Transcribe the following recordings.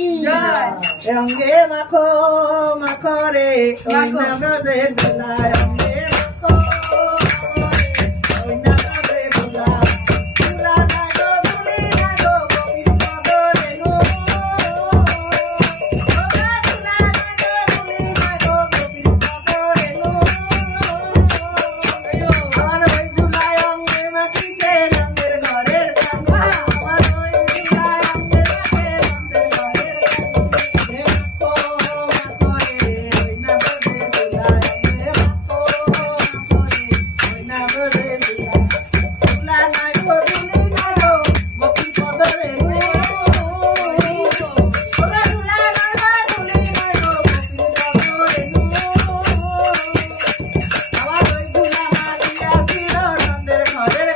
কি রঙে মাখো মাখো রে ওই নামে দুলায় রঙে মাখো ওই নামে দুলায় দুলা না গো দুলি না গো গোবিন্দ রে গো দুলা না গো দুলি না গো গোবিন্দ রে গো আর ওই দুলায় রঙে মাখিতে রঙের ঘরের কাঙ্গা আমার ওই দুলায় রঙে মাখে রঙের ঘরের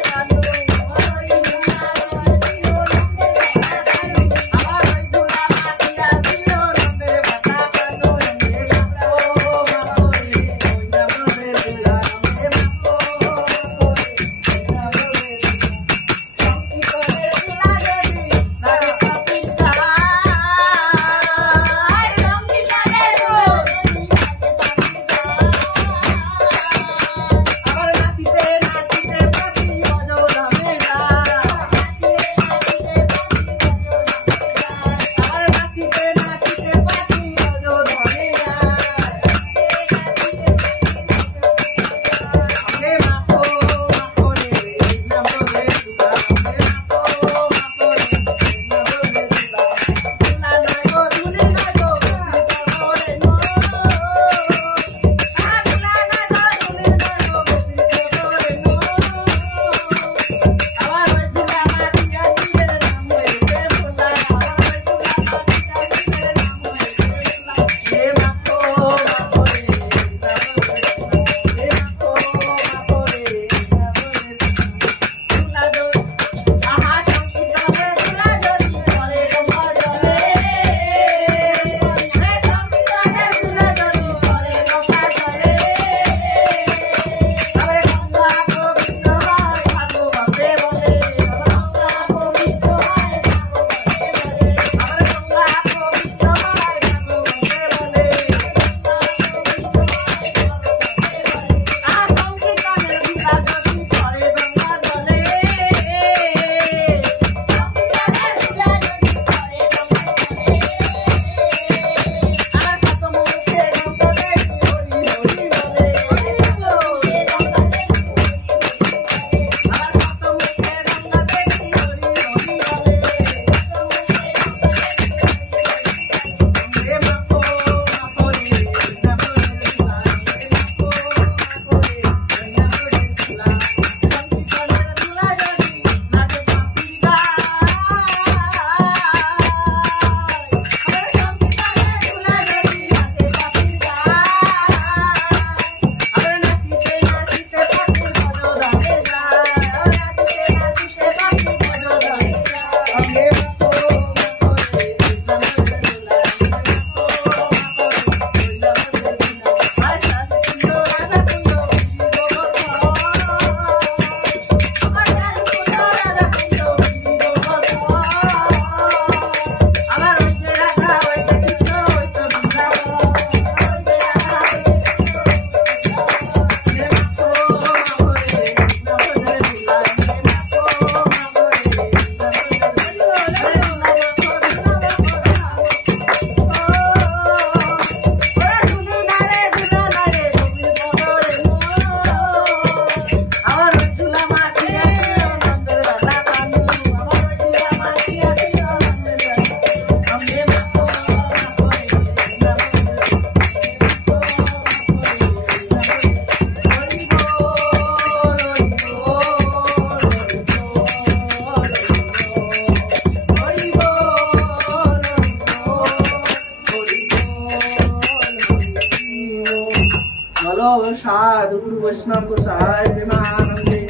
साधु गुरु वैष्णव को सहाय विमानंदे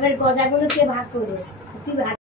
এবার গজাগুলো কে ভাগ করবে? তুই ভাগ